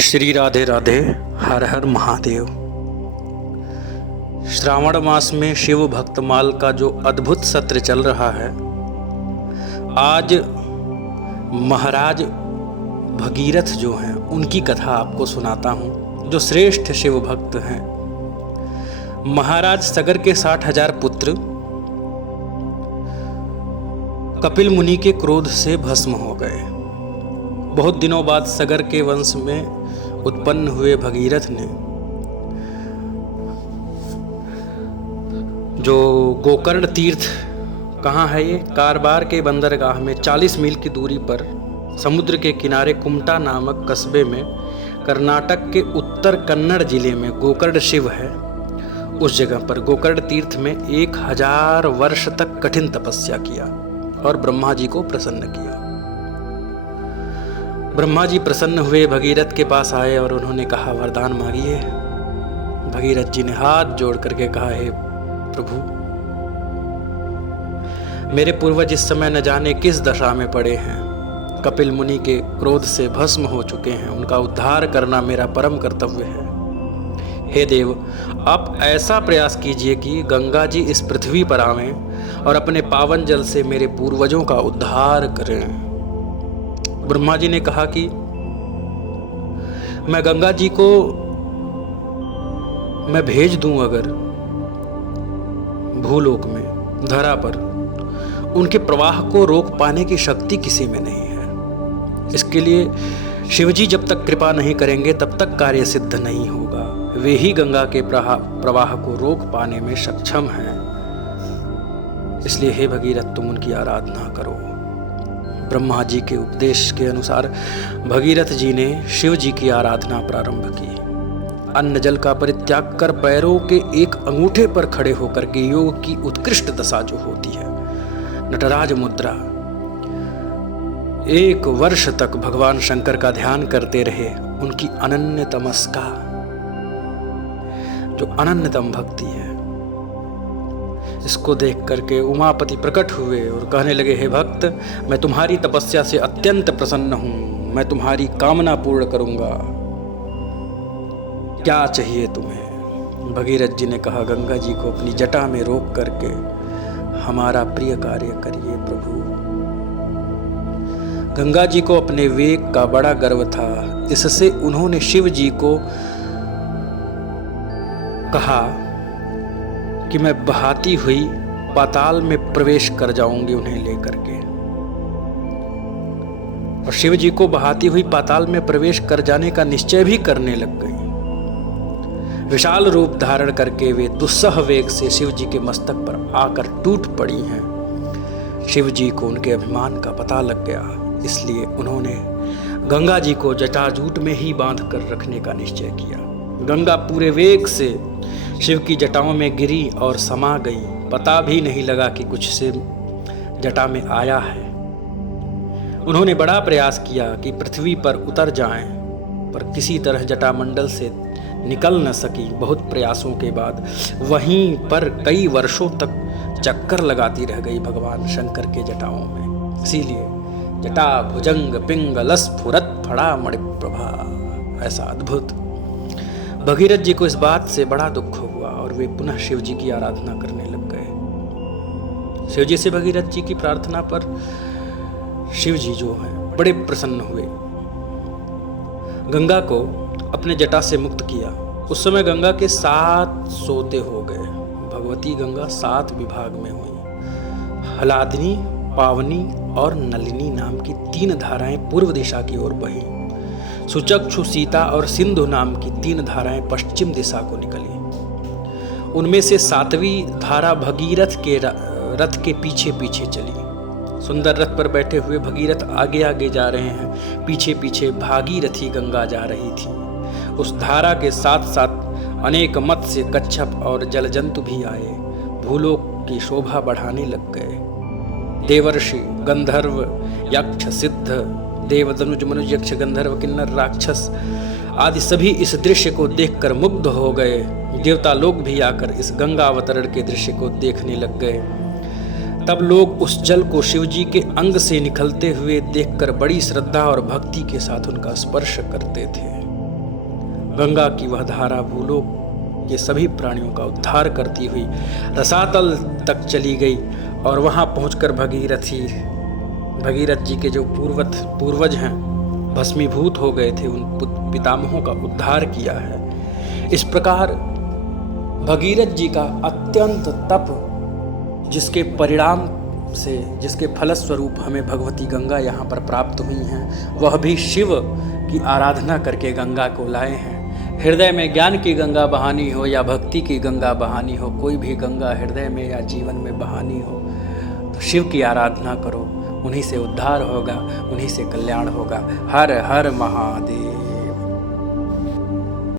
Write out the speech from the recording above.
श्री राधे राधे। हर हर महादेव। श्रावण मास में शिव भक्तमाल का जो अद्भुत सत्र चल रहा है, आज महाराज भगीरथ जो हैं उनकी कथा आपको सुनाता हूँ, जो श्रेष्ठ शिव भक्त हैं। महाराज सगर के 60,000 पुत्र कपिल मुनि के क्रोध से भस्म हो गए। बहुत दिनों बाद सगर के वंश में उत्पन्न हुए भगीरथ ने जो गोकर्ण तीर्थ, कहाँ है ये? कारवार के बंदरगाह में 40 मील की दूरी पर समुद्र के किनारे कुमटा नामक कस्बे में, कर्नाटक के उत्तर कन्नड़ जिले में गोकर्ण शिव है। उस जगह पर गोकर्ण तीर्थ में 1000 वर्ष तक कठिन तपस्या किया और ब्रह्मा जी को प्रसन्न किया। ब्रह्मा जी प्रसन्न हुए, भगीरथ के पास आए और उन्होंने कहा, वरदान मांगिए। भगीरथ जी ने हाथ जोड़ करके कहा, हे प्रभु, मेरे पूर्वज इस समय न जाने किस दशा में पड़े हैं, कपिल मुनि के क्रोध से भस्म हो चुके हैं, उनका उद्धार करना मेरा परम कर्तव्य है। हे देव, आप ऐसा प्रयास कीजिए कि गंगा जी इस पृथ्वी पर आवें और अपने पावन जल से मेरे पूर्वजों का उद्धार करें। ब्रह्मा जी ने कहा कि मैं गंगा जी को मैं भेज दूं अगर भूलोक में, धरा पर, उनके प्रवाह को रोक पाने की शक्ति किसी में नहीं है। इसके लिए शिवजी जब तक कृपा नहीं करेंगे तब तक कार्य सिद्ध नहीं होगा। वे ही गंगा के प्रवाह को रोक पाने में सक्षम हैं। इसलिए हे भगीरथ, तुम उनकी आराधना करो। ब्रह्मा जी के उपदेश के अनुसार भगीरथ जी ने शिव जी की आराधना प्रारंभ की। अन्न जल का परित्याग कर पैरों के एक अंगूठे पर खड़े होकर के योग की उत्कृष्ट दशा जो होती है, नटराज मुद्रा, 1 वर्ष तक भगवान शंकर का ध्यान करते रहे। उनकी अनन्य तमस्का, जो अनन्यतम भक्ति है, इसको देख करके उमापति प्रकट हुए और कहने लगे, हे भक्त, मैं तुम्हारी तपस्या से अत्यंत प्रसन्न हूं, मैं तुम्हारी कामना पूर्ण करूंगा, क्या चाहिए तुम्हें? भगीरथ जी ने कहा, गंगा जी को अपनी जटा में रोक करके हमारा प्रिय कार्य करिए प्रभु। गंगा जी को अपने वेग का बड़ा गर्व था, इससे उन्होंने शिव जी को कहा कि मैं बहाती हुई पाताल में प्रवेश कर जाऊंगी उन्हें लेकर के। और शिव जी को बहाती हुई पाताल में प्रवेश कर जाने का निश्चय भी करने लग गई। विशाल रूप धारण करके वे दुस्सह वेग से शिव जी के मस्तक पर आकर टूट पड़ी हैं। शिव जी को उनके अभिमान का पता लग गया, इसलिए उन्होंने गंगा जी को जटाजूट में ही बांध कर रखने का निश्चय किया। गंगा पूरे वेग से शिव की जटाओं में गिरी और समा गई। पता भी नहीं लगा कि कुछ से जटा में आया है। उन्होंने बड़ा प्रयास किया कि पृथ्वी पर उतर जाएं, पर किसी तरह जटामंडल से निकल न सकी। बहुत प्रयासों के बाद वहीं पर कई वर्षों तक चक्कर लगाती रह गई भगवान शंकर के जटाओं में। इसीलिए जटा भुजंग पिंगल स्फुरत फड़ा मणिप्रभा, ऐसा अद्भुत। भगीरथ जी को इस बात से बड़ा दुख हुआ और वे पुनः शिव जी की आराधना करने लग गए। शिव जी से भगीरथ जी की प्रार्थना पर शिव जी जो हैं बड़े प्रसन्न हुए। गंगा को अपने जटा से मुक्त किया। उस समय गंगा के 7 सोते हो गए। भगवती गंगा 7 विभाग में हुई। हलादिनी, पावनी और नलिनी नाम की 3 धाराएं पूर्व दिशा की ओर बही। सुचक्षु, सीता और सिंधु नाम की 3 धाराएं पश्चिम दिशा को निकली। उनमें से 7वीं धारा भगीरथ के रथ के पीछे पीछे चली। सुंदर रथ पर बैठे हुए भगीरथ आगे आगे जा रहे हैं, पीछे पीछे भागीरथी गंगा जा रही थी। उस धारा के साथ साथ अनेक मत्स्य, कच्छप और जलजंतु भी आए, भूलोक की शोभा बढ़ाने लग गए। देवर्षि, गंधर्व, यक्ष, सिद्ध, देव, धनुज, मनुज, यक्ष, गंधर्व, किन्नर, राक्षस आदि सभी इस दृश्य को देखकर मुग्ध हो गए। देवता लोग भी आकर इस गंगा अवतरण के दृश्य को देखने लग गए। तब लोग उस जल को शिवजी के अंग से निकलते हुए देखकर बड़ी श्रद्धा और भक्ति के साथ उनका स्पर्श करते थे। गंगा की वह धारा भूलोक के सभी प्राणियों का उद्धार करती हुई रसातल तक चली गई और वहां पहुंचकर भगीरथ जी के जो पूर्वज हैं भस्मीभूत हो गए थे, उन पितामहों का उद्धार किया है। इस प्रकार भगीरथ जी का अत्यंत तप, जिसके परिणाम से, जिसके फलस्वरूप हमें भगवती गंगा यहाँ पर प्राप्त हुई हैं, वह भी शिव की आराधना करके गंगा को लाए हैं। हृदय में ज्ञान की गंगा बहानी हो या भक्ति की गंगा बहानी हो, कोई भी गंगा हृदय में या जीवन में बहानी हो तो शिव की आराधना करो, उन्हीं से उद्धार होगा, उन्हीं से कल्याण होगा। हर हर महादेव।